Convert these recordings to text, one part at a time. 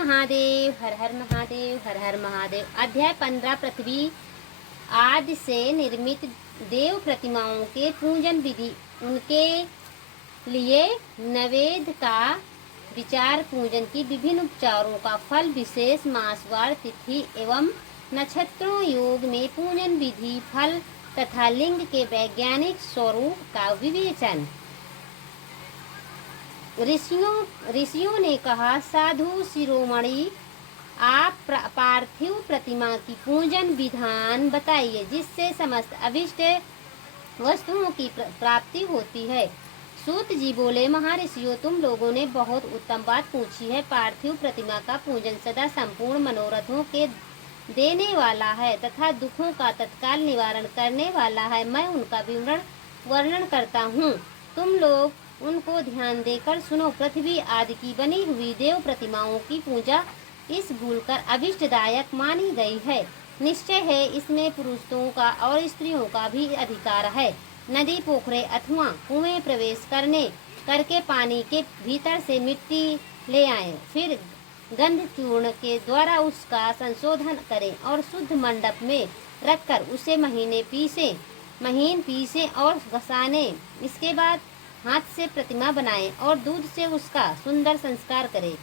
महादेव, हर हर महादेव, हर हर महादेव। अध्याय 15। पृथ्वी आदि से निर्मित देव प्रतिमाओं के पूजन विधि, उनके लिए नैवेद्य का विचार, पूजन की विभिन्न उपचारों का फल, विशेष मासवार, तिथि एवं नक्षत्रों, योग में पूजन विधि, फल तथा लिंग के वैज्ञानिक स्वरूप का विवेचन। ऋषियों ने कहा, साधु शिरोमणि, आप पार्थिव प्रतिमा की पूजन विधान बताइए जिससे समस्त अभिष्ट वस्तुओं की प्राप्ति होती है। सूत जी बोले, महर्षियों, तुम लोगों ने बहुत उत्तम बात पूछी है। पार्थिव प्रतिमा का पूजन सदा संपूर्ण मनोरथों के देने वाला है तथा दुखों का तत्काल निवारण करने वाला है। मैं उनका वर्णन करता हूँ, तुम लोग उनको ध्यान देकर सुनो। पृथ्वी आदि की बनी हुई देव प्रतिमाओं की पूजा इस भूलकर अभिष्टदायक मानी गई है। निश्चय है इसमें पुरुषों का और स्त्रियों का भी अधिकार है। नदी, पोखरे अथवा कुएं प्रवेश करके पानी के भीतर से मिट्टी ले आए, फिर गंध चूर्ण के द्वारा उसका संशोधन करें और शुद्ध मंडप में रखकर उसे महीन पीसे और घसाने। इसके बाद हाथ से प्रतिमा बनाएं और दूध से उसका सुंदर संस्कार करें।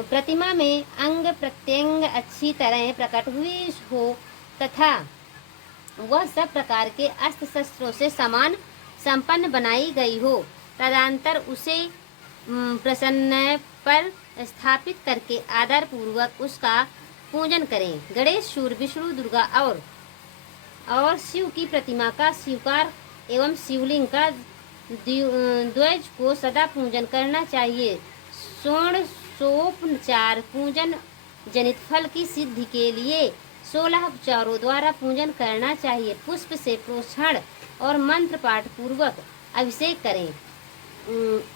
प्रतिमा में अंग प्रत्यंग अच्छी तरह प्रकट हुई हो तथा वह सब प्रकार के अस्त्र शस्त्रों से समान संपन्न बनाई गई हो। तदंतर उसे प्रसन्न पर स्थापित करके आदर पूर्वक उसका पूजन करें। गणेश, सूर्य, विष्णु, दुर्गा और शिव की प्रतिमा का स्वीकार एवं शिवलिंग का ध्वज को सदा पूजन करना चाहिए। षोडशोपचार पूजन जनित फल की सिद्धि के लिए 16 उपचारों द्वारा पूजन करना चाहिए। पुष्प से प्रोक्षण और मंत्र पाठ पूर्वक अभिषेक करें।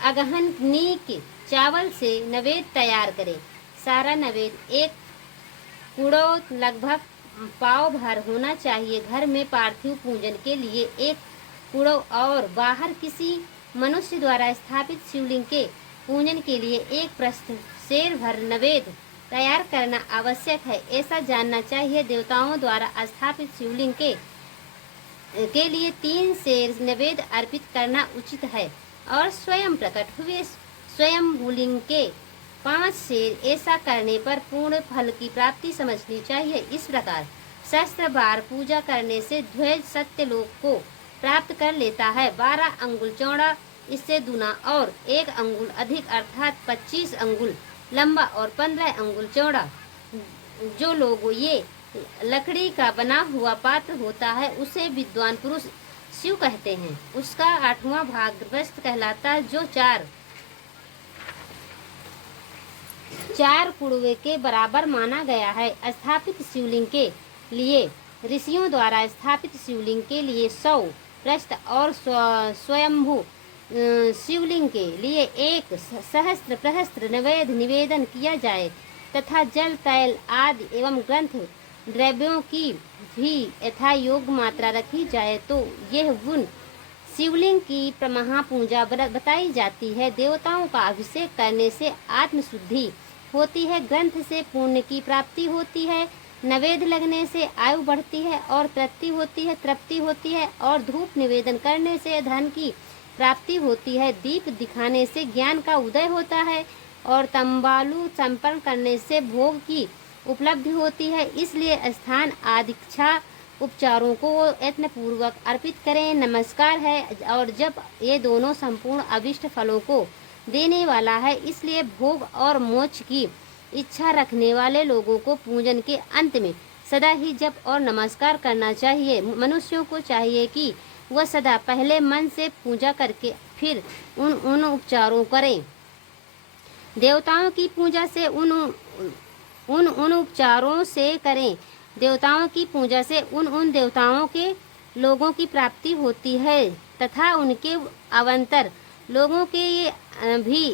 अगहनीक चावल से नैवेद्य तैयार करें। सारा नैवेद्य एक कुड़ो लगभग पाव भर होना चाहिए। घर में पार्थिव पूजन के लिए एक कुड़ो और बाहर किसी मनुष्य द्वारा स्थापित शिवलिंग के पूजन के लिए एक प्रस्थ शेर भर नैवेद्य तैयार करना आवश्यक है। ऐसा जानना चाहिए, देवताओं द्वारा स्थापित शिवलिंग के लिए 3 शेर नैवेद्य अर्पित करना उचित है और स्वयं प्रकट हुए स्वयं भूलिंग के 5 शेर। ऐसा करने पर पूर्ण फल की प्राप्ति समझनी चाहिए। इस प्रकार सहस्त्र बार पूजा करने से ध्वज सत्यलोक को प्राप्त कर लेता है। 12 अंगुल चौड़ा, इससे दूना और 1 अंगुल अधिक अर्थात 25 अंगुल लंबा और 15 अंगुल चौड़ा। जो लोग ये लकड़ी का बना हुआ पात्र होता है उसे विद्वान पुरुष शिव कहते हैं। उसका 8वां भाग ग्रस्त कहलाता है, जो 4 कुड़वे के बराबर माना गया है। स्थापित शिवलिंग के लिए ऋषियों द्वारा स्थापित शिवलिंग के लिए 100 प्रस्थ और स्वयंभू शिवलिंग के लिए 1 सहस्त्र प्रहस्त्र नैवेद्य निवेदन किया जाए तथा जल, तैल आदि एवं ग्रंथ द्रव्यों की भी यथा योग मात्रा रखी जाए तो यह गुण शिवलिंग की महापूजा बताई जाती है। देवताओं का अभिषेक करने से आत्मशुद्धि होती है, ग्रंथ से पुण्य की प्राप्ति होती है, नैवेद्य लगने से आयु बढ़ती है और तृप्ति होती है और धूप निवेदन करने से धन की प्राप्ति होती है। दीप दिखाने से ज्ञान का उदय होता है और तंबालू संपन्न करने से भोग की उपलब्धि होती है। इसलिए स्थान आदिक्षा उपचारों को यत्न पूर्वक अर्पित करें। नमस्कार है और जब ये दोनों संपूर्ण अभिष्ट फलों को देने वाला है, इसलिए भोग और मोक्ष की इच्छा रखने वाले लोगों को पूजन के अंत में सदा ही जप और नमस्कार करना चाहिए। मनुष्यों को चाहिए कि वह सदा पहले मन से पूजा करके फिर उन उपचारों करें। देवताओं की पूजा से उन उपचारों से करें। देवताओं की पूजा से उन देवताओं के लोगों की प्राप्ति होती है तथा उनके अवंतर लोगों के ये भी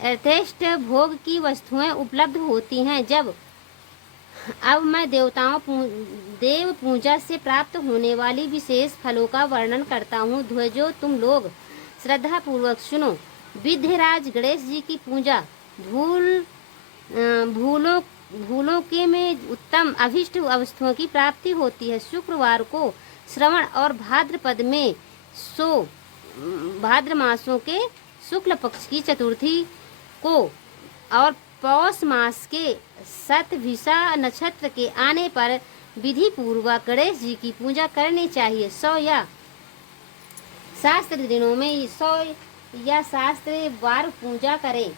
यथेष्ट भोग की वस्तुएं उपलब्ध होती हैं। अब मैं देव पूजा से प्राप्त होने वाली विशेष फलों का वर्णन करता हूँ। ध्वजो, तुम लोग श्रद्धा पूर्वक सुनो। विद्यराज गणेश जी की पूजा भूल उत्तम अभिष्ट वस्तुओं की प्राप्ति होती है। शुक्रवार को श्रवण और भाद्र मासों के शुक्ल पक्ष की चतुर्थी को और पौष मास के शतभिषा नक्षत्र के आने पर विधि पूर्वक गणेश जी की पूजा करनी चाहिए। 100 या शास्त्र दिनों में 100 या शास्त्र वार पूजा करें।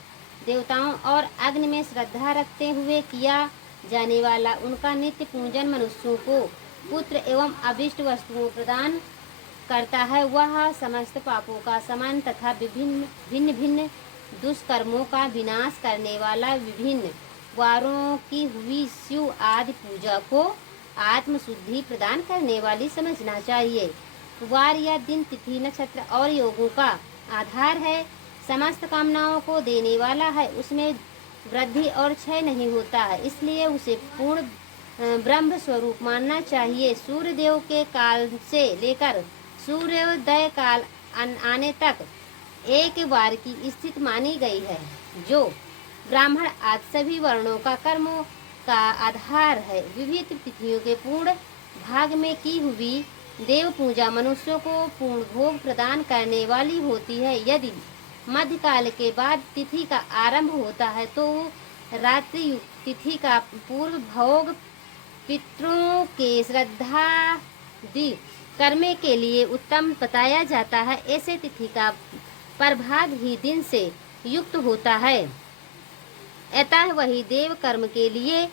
देवताओं और अग्नि में श्रद्धा रखते हुए किया जाने वाला उनका नित्य पूजन मनुष्यों को पुत्र एवं अभिष्ट वस्तुओं प्रदान करता है। वह समस्त पापों का शमन तथा भिन्न भिन्न दुष्कर्मों का विनाश करने वाला, विभिन्न वारों की हुई शिव आदि पूजा को आत्मशुद्धि प्रदान करने वाली समझना चाहिए। वार या दिन, तिथि, नक्षत्र और योगों का आधार है, समस्त कामनाओं को देने वाला है, उसमें वृद्धि और क्षय नहीं होता है, इसलिए उसे पूर्ण ब्रह्म स्वरूप मानना चाहिए। सूर्य देव के काल से लेकर सूर्योदय काल आने तक एक वार की स्थिति मानी गई है, जो ब्राह्मण आदि सभी वर्णों का कर्मों का आधार है। विविध तिथियों के पूर्ण भाग में की हुई देव पूजा मनुष्यों को पूर्ण भोग प्रदान करने वाली होती है। यदि मध्यकाल के बाद तिथि का आरंभ होता है तो रात्रि युक्त तिथि का पूर्व भोग पितरों के श्रद्धादि करने के लिए उत्तम बताया जाता है। ऐसे तिथि का प्रभाग ही दिन से युक्त होता है, अतः वही देव कर्म के लिए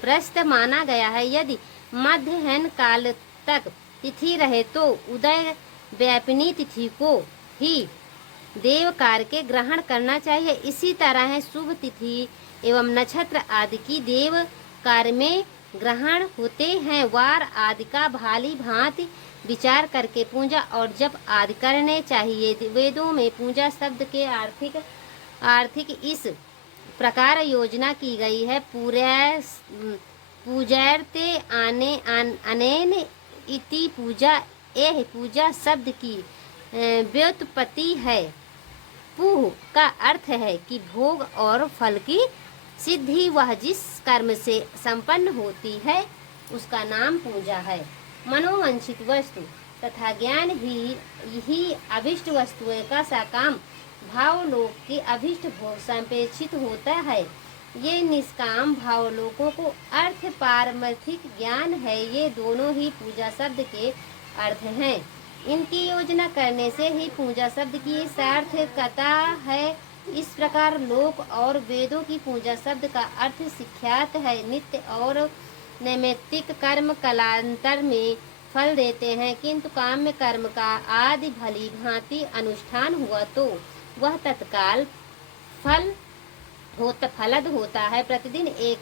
प्रस्त माना गया है। यदि मध्याह्न काल तक तिथि रहे तो उदय व्यापिनी तिथि को ही देव कार्य के ग्रहण करना चाहिए। इसी तरह शुभ तिथि एवं नक्षत्र आदि की देव कार्य में ग्रहण होते हैं। वार आदि का भाली भांति विचार करके पूजा और जप आदि करने चाहिए। वेदों में पूजा शब्द के आर्थिक इस प्रकार योजना की गई है। पूजैर्ते अनेन इति पूजा, यह पूजा शब्द की व्युत्पत्ति है। पूह का अर्थ है कि भोग और फल की सिद्धि। वह जिस कर्म से संपन्न होती है उसका नाम पूजा है। मनोवांछित वस्तु तथा ज्ञान भी यही अभिष्ट वस्तुएं का साकाम भावलोक के अभिष्ट भोग संपेक्षित होता है। ये निष्काम भावलोकों को अर्थ पारमार्थिक ज्ञान है। ये दोनों ही पूजा शब्द के अर्थ हैं। इनकी योजना करने से ही पूजा शब्द की सार्थकता है। इस प्रकार लोक और वेदों की पूजा शब्द का अर्थ सिख्यात है। नित्य और नैमित्तिक कर्म कालांतर में फल देते हैं, किंतु काम्य कर्म का आदि भली भांति अनुष्ठान हुआ तो वह तत्काल फलद होता है। प्रतिदिन एक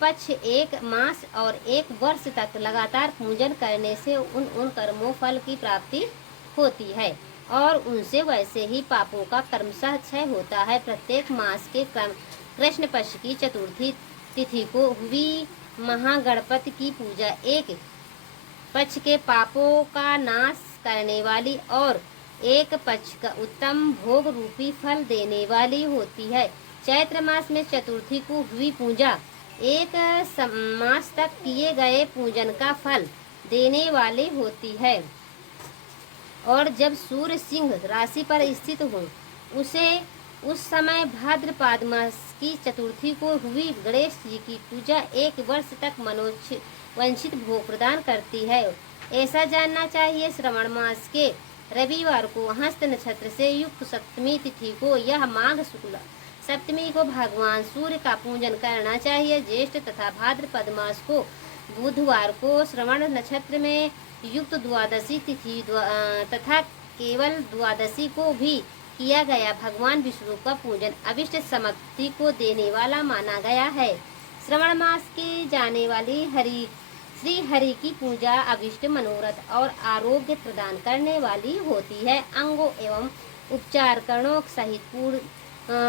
पक्ष, एक मास और एक वर्ष तक लगातार पूजन करने से उन कर्मों फल की प्राप्ति होती है और उनसे वैसे ही पापों का क्रमशः क्षय होता है। प्रत्येक मास के कृष्ण पक्ष की चतुर्थी तिथि को हुई महागणपति की पूजा एक पक्ष के पापों का नाश करने वाली और एक पक्ष का उत्तम भोग रूपी फल देने वाली होती है। चैत्र मास में चतुर्थी को हुई पूजा एक मास तक किए गए पूजन का फल देने वाली होती है और जब सूर्य सिंह राशि पर स्थित हो उस समय भाद्रपद मास की चतुर्थी को हुई गणेश जी की पूजा एक वर्ष तक मनोवांछित भोग प्रदान करती है। ऐसा जानना चाहिए। श्रवण मास के रविवार को हस्त नक्षत्र से युक्त सप्तमी तिथि को, यह माघ शुक्ल सप्तमी को भगवान सूर्य का पूजन करना चाहिए। ज्येष्ठ तथा भाद्रपद मास को बुधवार को श्रवण नक्षत्र में युक्त द्वादशी तिथि तथा केवल द्वादशी को भी किया गया भगवान विष्णु का पूजन अभिष्ट समाप्ति को देने वाला माना गया है। श्रवण मास के जाने वाली श्री हरि की पूजा अभिष्ट मनोरथ और आरोग्य प्रदान करने वाली होती है। अंगों एवं उपचारकरणों सहित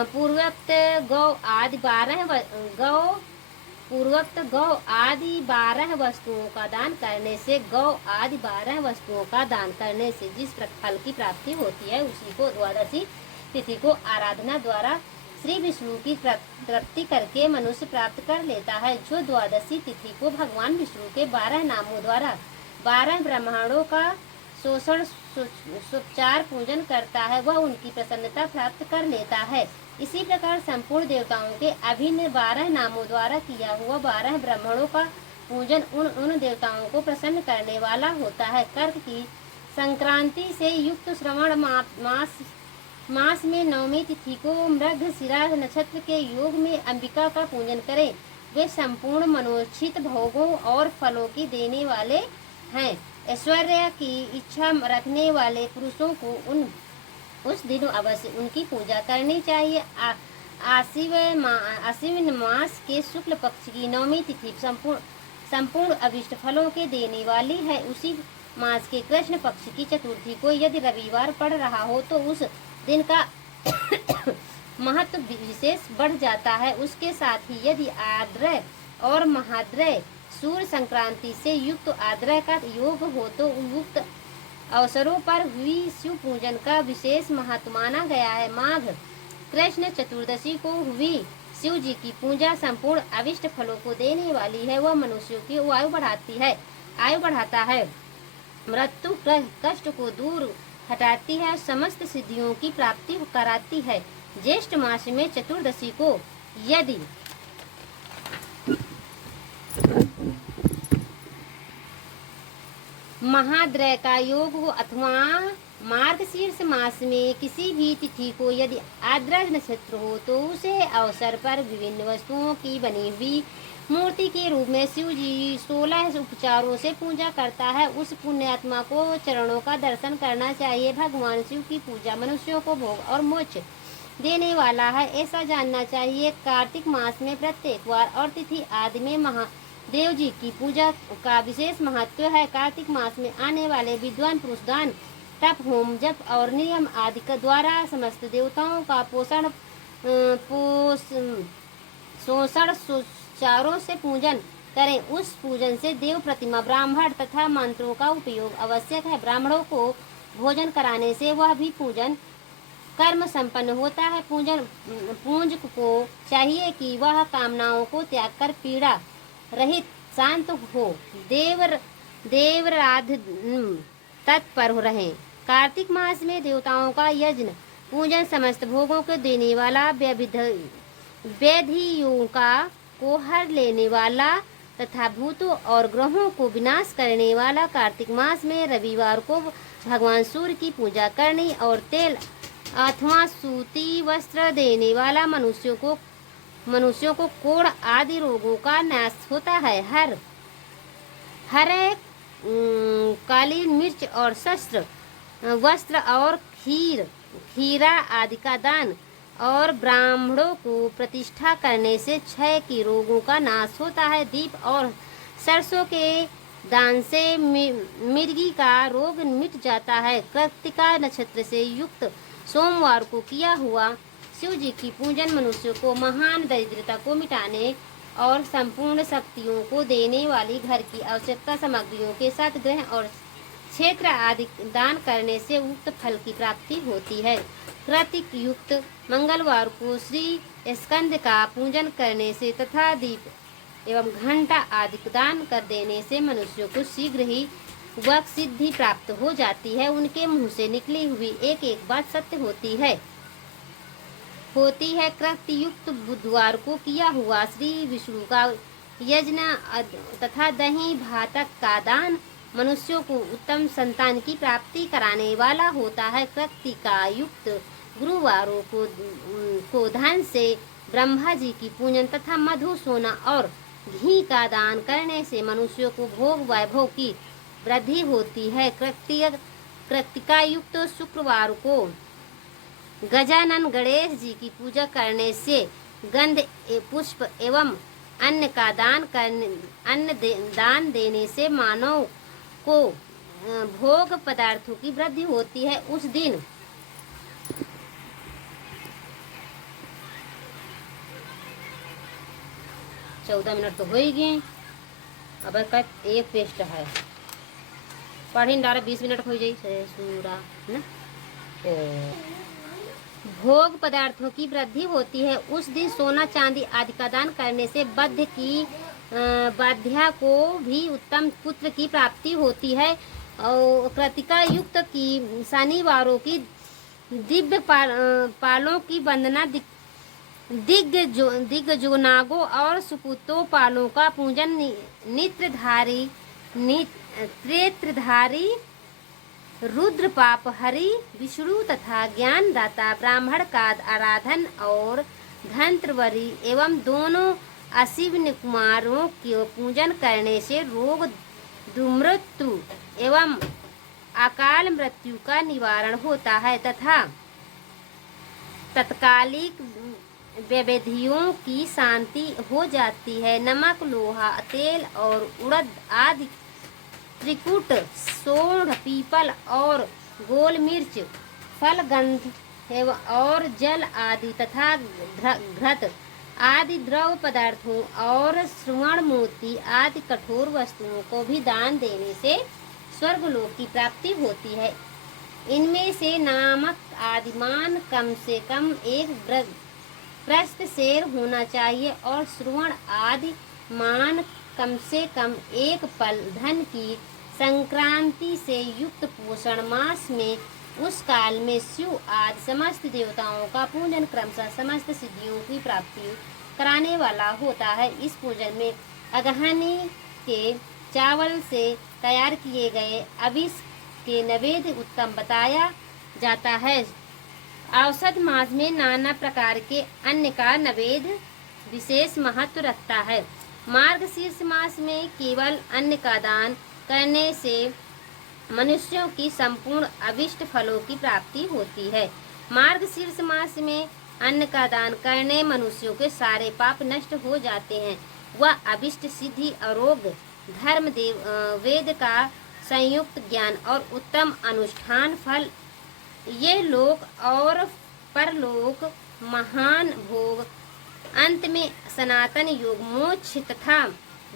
पूर्वोक्त गौ आदि 12 वस्तुओं का दान करने से जिस फल की प्राप्ति होती है उसी को द्वादशी तिथि को आराधना द्वारा श्री विष्णु की तृप्ति करके मनुष्य प्राप्त कर लेता है। जो द्वादशी तिथि को भगवान विष्णु के 12 नामों द्वारा 12 ब्रह्मांडों का शोषण सुचार पूजन करता है, वह उनकी प्रसन्नता प्राप्त कर लेता है। इसी प्रकार संपूर्ण देवताओं के अभिन्न 12 नामों द्वारा किया हुआ 12 ब्राह्मणों का पूजन उन देवताओं को प्रसन्न करने वाला होता है। कर्क की संक्रांति से युक्त श्रवण मास में 9वीं तिथि को मृगशिरा नक्षत्र के योग में अंबिका का पूजन करें। वे संपूर्ण मनोचित भोगों और फलों की देने वाले हैं। ऐश्वर्य की इच्छा रखने वाले पुरुषों को उस दिन अवश्य उनकी पूजा करनी चाहिए। आश्विन मास के शुक्ल पक्ष की 9वीं तिथि संपूर्ण अभिष्ट फलों के देने वाली है। उसी मास के कृष्ण पक्ष की चतुर्थी को यदि रविवार पड़ रहा हो तो उस दिन का महत्व विशेष बढ़ जाता है। उसके साथ ही यदि आर्द्र और महाद्रय सूर्य संक्रांति से युक्त आद्रय का योग हो तो उक्त अवसरों पर हुई शिव पूजन का विशेष महत्व माना गया है। माघ कृष्ण चतुर्दशी को हुई शिव जी की पूजा संपूर्ण अविष्ट फलों को देने वाली है। वह मनुष्यों की आयु बढ़ाता है, मृत्यु कष्ट को दूर हटाती है, समस्त सिद्धियों की प्राप्ति कराती है। ज्येष्ठ मास में चतुर्दशी को यदि महाद्रय का योग हो अथवा मार्गशीर्ष मास में किसी भी तिथि को यदि आर्द्र नक्षत्र हो तो उसे अवसर पर विभिन्न वस्तुओं की बनी हुई मूर्ति के रूप में शिव जी 16 उपचारों से पूजा करता है। उस पुण्यात्मा को चरणों का दर्शन करना चाहिए। भगवान शिव की पूजा मनुष्यों को भोग और मोक्ष देने वाला है, ऐसा जानना चाहिए। कार्तिक मास में प्रत्येक वार और तिथि आदि में महादेव जी की पूजा का विशेष महत्व है। कार्तिक मास में आने वाले विद्वान पुरुष दान तप होम जप और नियम आदि के द्वारा समस्त देवताओं का शोषण सुचारों से पूजन करें। उस पूजन से देव प्रतिमा ब्राह्मण तथा मंत्रों का उपयोग आवश्यक है। ब्राह्मणों को भोजन कराने से वह भी पूजन कर्म संपन्न होता है। पूंज को चाहिए कि वह कामनाओं को त्याग कर पीड़ा रहित शांत हो, देवराध तत्पर रहे। कार्तिक मास में देवताओं का यज्ञ पूजन समस्त भोगों को देने वाला, व्याधियों को हर लेने वाला तथा भूतों और ग्रहों को विनाश करने वाला। कार्तिक मास में रविवार को भगवान सूर्य की पूजा करनी और तेल अथवा सूती वस्त्र देने वाला मनुष्यों को कोढ़ आदि रोगों का नाश होता है। हरे काली मिर्च और शस्त्र वस्त्र और खीरा आदि का दान और ब्राह्मणों को प्रतिष्ठा करने से क्षय की रोगों का नाश होता है। दीप और सरसों के दान से मिर्गी का रोग मिट जाता है। कृत्तिका नक्षत्र से युक्त सोमवार को किया हुआ शिव जी की पूजन मनुष्य को महान दरिद्रता को मिटाने और संपूर्ण शक्तियों को देने वाली घर की आवश्यकता सामग्रियों के साथ ग्रह और क्षेत्र आदि दान करने से उक्त फल की प्राप्ति होती है। कृतिक युक्त मंगलवार को श्री स्कंद का पूजन करने से तथा दीप एवं घंटा आदि दान कर देने से मनुष्यों को शीघ्र ही वह सिद्धि प्राप्त हो जाती है। उनके मुंह से निकली हुई एक एक बात सत्य होती है। कृत्य युक्त बुधवार को किया हुआ श्री विष्णु का यज्ञ तथा दही भातक का दान मनुष्यों को उत्तम संतान की प्राप्ति कराने वाला होता है। कृत्तिका युक्त गुरुवारों को धन से ब्रह्मा जी की पूजन तथा मधु सोना और घी का दान करने से मनुष्यों को भोग वैभव की वृद्धि होती है। कृत्तिका युक्त शुक्रवार को गजानन गणेश जी की पूजा करने से गंध पुष्प एवं अन्न का दान देने से मानव को भोग पदार्थों की वृद्धि होती है। उस दिन चौदह मिनट तो हो ही गए। अब एक पेस्ट है पढ़ी डारा 20 मिनट हो जाए सूरा ना। भोग पदार्थों की वृद्धि होती है। उस दिन सोना चांदी आदि का दान करने से बाध्या को भी उत्तम पुत्र की प्राप्ति होती है। और कृतिका युक्त की शनिवारों की पालों की वंदना, दिग्गजोनागों और सुपुतो पालों का पूजन, नेत्रधारी रुद्र पाप हरि विष्णु तथा ज्ञानदाता ब्राह्मण का आराधन और धंत्रवरी एवं दोनों अश्विन कुमारों के पूजन करने से रोग, दुर्मृत्यु एवं अकाल मृत्यु का निवारण होता है तथा तत्कालिक व्यवधियों की शांति हो जाती है। नमक, लोहा, तेल और उड़द आदि, त्रिकुट, सोंठ, पीपल और गोल मिर्च, फलगंध एवं और जल आदि तथा घृत आदि द्रव पदार्थों और स्वर्ण मोती आदि कठोर वस्तुओं को भी दान देने से स्वर्गलोक की प्राप्ति होती है। इनमें से नामक आदि मान कम से कम एक प्रस्थ शेर होना चाहिए और श्रवण आदि मान कम से कम एक पल धन की संक्रांति से युक्त पोषण मास में उस काल में शिव आदि समस्त देवताओं का पूजन क्रमशः समस्त सिद्धियों की प्राप्ति कराने वाला होता है। इस पूजन में अगहनी के चावल से तैयार किए गए अभिष के नैवेद्य उत्तम बताया जाता है। औसत मास में नाना प्रकार के अन्न का नैवेद्य विशेष महत्व रखता है। मार्गशीर्ष मास में केवल अन्न का दान करने से मनुष्यों की संपूर्ण अभिष्ट फलों की प्राप्ति होती है। मार्गशीर्ष मास में अन्न का दान करने मनुष्यों के सारे पाप नष्ट हो जाते हैं। वह अभिष्ट सिद्धि, आरोग्य, धर्म, वेद का संयुक्त ज्ञान और उत्तम अनुष्ठान फल, ये लोक और परलोक महान भोग, अंत में सनातन योग, मोक्ष तथा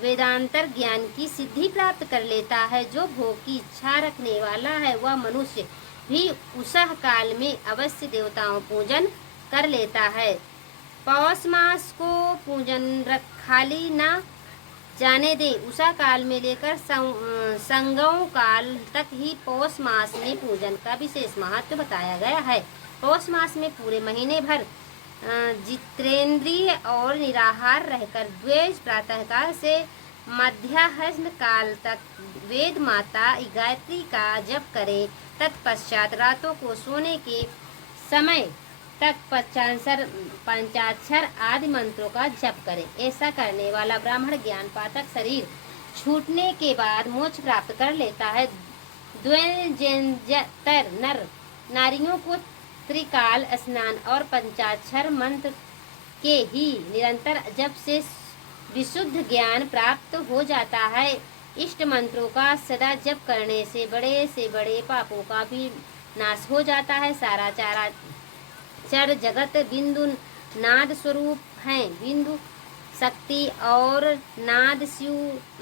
वेदांतर ज्ञान की सिद्धि प्राप्त कर लेता है। जो भोग की इच्छा रखने वाला है वह मनुष्य भी उस काल में अवश्य देवताओं पूजन कर लेता है। पौष मास को पूजन खाली न जाने दे। उषा काल में लेकर संगम काल तक ही पौष मास में पूजन का विशेष महत्व बताया गया है। पौष मास में पूरे महीने भर जितेंद्रिय और निराहार रहकर द्वेष प्रातःकाल से मध्याह्न काल तक वेद माता गायत्री का जप करें। तत्पश्चात रातों को सोने के समय तक पंचाक्षर आदि मंत्रों का जप करें। ऐसा करने वाला ब्राह्मण ज्ञान पातक शरीर छूटने के बाद मोक्ष प्राप्त कर लेता है। द्विजेतर नर नारियों को त्रिकाल स्नान और पंचाक्षर मंत्र के ही निरंतर जप से विशुद्ध ज्ञान प्राप्त हो जाता है। इष्ट मंत्रों का सदा जप करने से बड़े पापों का भी नाश हो जाता है। सारा चर जगत बिंदु नाद स्वरूप हैं। बिंदु शक्ति और नाद शिव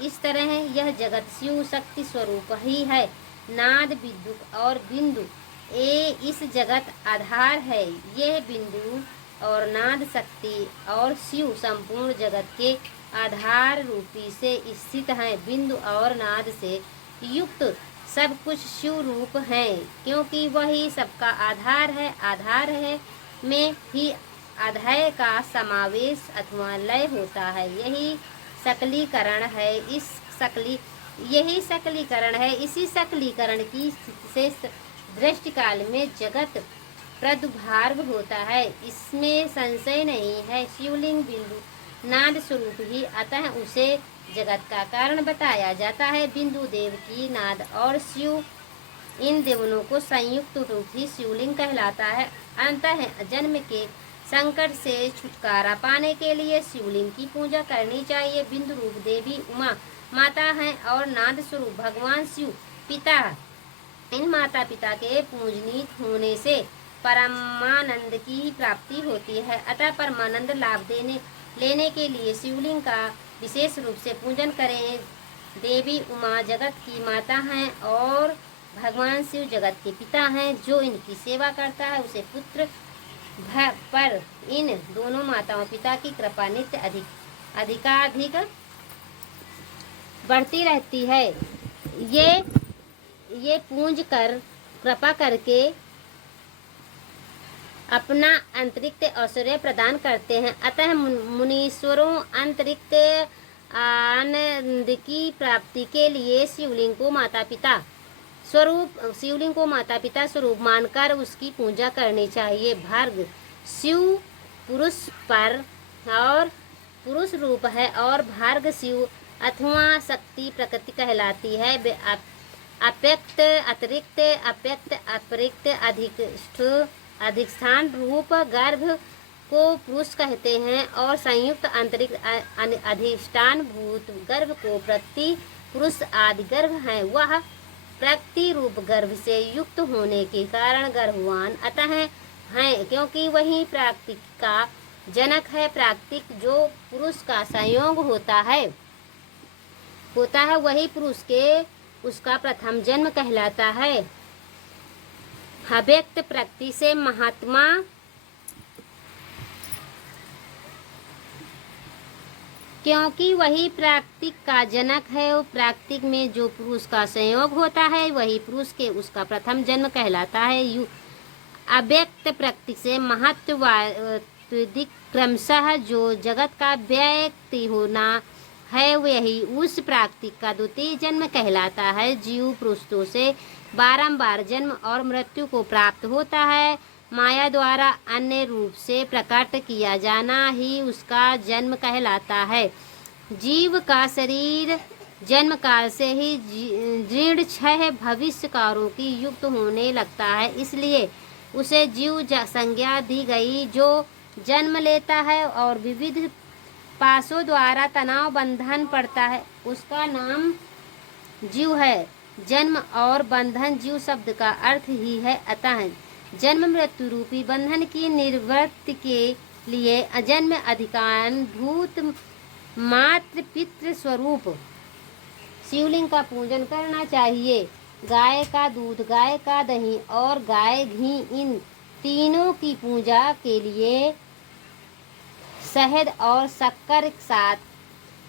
इस तरह है। यह जगत शिव शक्ति स्वरूप ही है। नाद विद्युत और बिंदु इस जगत आधार है। यह बिंदु और नाद शक्ति और शिव संपूर्ण जगत के आधार रूपी से स्थित हैं। बिंदु और नाद से युक्त सब कुछ शिव रूप है, क्योंकि वही सबका आधार है। आधार है में ही अधय का समावेश अथवा लय होता है। यही सकलीकरण है। यही सकलीकरण है। इसी सकलीकरण की स्थिति से दृष्टि काल में जगत प्रादुर्भाव होता है, इसमें संशय नहीं है। शिवलिंग बिंदु नाद स्वरूप ही, अतः उसे जगत का कारण बताया जाता है। बिंदु देव की नाद और शिव इन दोनों को संयुक्त रूप ही शिवलिंग कहलाता है। अंतः जन्म के संकट से छुटकारा पाने के लिए शिवलिंग की पूजा करनी चाहिए। बिंदु रूप देवी उमा माता हैं और नाद स्वरूप भगवान शिव पिता। इन माता पिता के पूजनीय होने से परमानंद की प्राप्ति होती है। अतः परमानंद लाभ लेने के लिए शिवलिंग का विशेष रूप से पूजन करें। देवी उमा जगत की माता हैं और भगवान शिव जगत के पिता हैं। जो इनकी सेवा करता है उसे पुत्र पर इन दोनों माताओं पिता की कृपा नित्य अधिकाधिक बढ़ती रहती है। ये पूज कर कृपा करके अपना अंतरिक्त ऐश्वर्य प्रदान करते हैं। अतः मुनीश्वरों अंतरिक्त आनंद की प्राप्ति के लिए शिवलिंग को माता पिता स्वरूप मानकर उसकी पूजा करनी चाहिए। भर्ग शिव पुरुष पर और पुरुष रूप है और भर्ग शिव अथवा शक्ति प्रकृति कहलाती है। अव्यक्त अतिरिक्त अव्यक्त अपरिक्त अधिष्ठान रूप गर्भ को पुरुष कहते हैं और संयुक्त अंतरिक्ष अधिष्ठान भूत गर्भ को प्रति पुरुष आदि गर्भ है। वह प्रकृति रूप गर्भ से युक्त होने के कारण गर्भवान अतः है, क्योंकि वही प्राकृतिक का जनक है। प्राकृतिक जो पुरुष का संयोग होता है वही पुरुष के उसका प्रथम जन्म कहलाता है। अव्यक्त प्रकृति से महात्मा क्योंकि वही प्राकृतिक का जनक है। प्राकृतिक में जो पुरुष का संयोग होता है वही पुरुष के उसका प्रथम जन्म कहलाता है। अव्यक्त प्रकृति से महत्वाधिक क्रमशः जो जगत का व्यक्ति होना है वही उस प्राकृतिक का द्वितीय जन्म कहलाता है। जीव पुरुषों से बारंबार जन्म और मृत्यु को प्राप्त होता है। माया द्वारा अन्य रूप से प्रकट किया जाना ही उसका जन्म कहलाता है। जीव का शरीर जन्म काल से ही जीर्ण क्षय भविष्यकारों की युक्त होने लगता है, इसलिए उसे जीव संज्ञा दी गई। जो जन्म लेता है और विविध पाशों द्वारा तनाव बंधन पड़ता है उसका नाम जीव है। जन्म और बंधन जीव शब्द का अर्थ ही है। अतः जन्म मृत्यु रूपी बंधन की निवृत्ति के लिए अजन्म अधिकान भूत मातृ पितृ स्वरूप शिवलिंग का पूजन करना चाहिए। गाय का दूध, गाय का दही और गाय घी, इन तीनों की पूजा के लिए शहद और शक्कर के साथ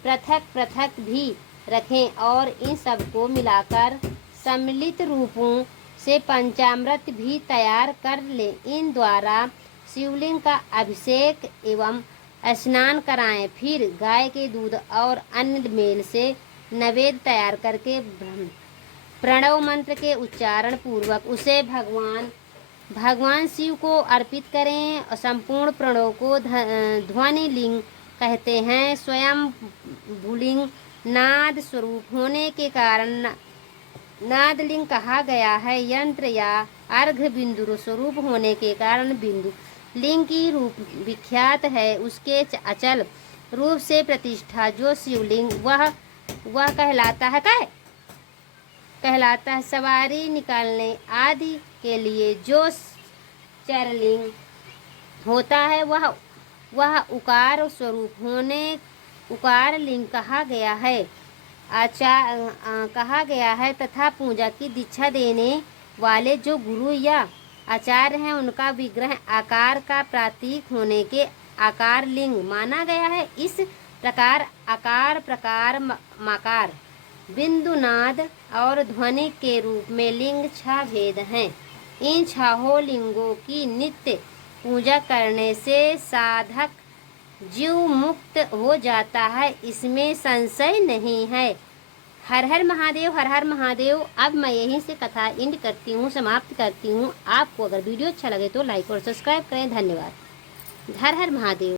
पृथक पृथक भी रखें और इन सबको मिलाकर सम्मिलित रूपों से पंचामृत भी तैयार कर लें। इन द्वारा शिवलिंग का अभिषेक एवं स्नान कराएं। फिर गाय के दूध और अन्न मेल से नैवेद्य तैयार करके प्रणव मंत्र के उच्चारण पूर्वक उसे भगवान शिव को अर्पित करें। और संपूर्ण प्रणव को ध्वनि लिंग कहते हैं। स्वयं भूलिंग नाद स्वरूप होने के कारण नादलिंग कहा गया है। यंत्र या अर्घ बिंदु स्वरूप होने के कारण बिंदु लिंग की रूप विख्यात है। उसके अचल रूप से प्रतिष्ठा जो शिवलिंग वह कहलाता है। सवारी निकालने आदि के लिए जो चरलिंग होता है वह उकार स्वरूप होने उकार लिंग कहा गया है। तथा पूजा की दीक्षा देने वाले जो गुरु या आचार्य हैं उनका विग्रह आकार का प्रतीक होने के आकार लिंग माना गया है। इस प्रकार आकार, प्रकार, मकार, बिंदु, नाद और ध्वनि के रूप में लिंग 6 भेद हैं। इन 6 लिंगों की नित्य पूजा करने से साधक जीव मुक्त हो जाता है, इसमें संशय नहीं है। हर हर महादेव, हर हर महादेव। अब मैं यहीं से कथा एंड करती हूँ, समाप्त करती हूँ। आपको अगर वीडियो अच्छा लगे तो लाइक और सब्सक्राइब करें। धन्यवाद। हर हर महादेव।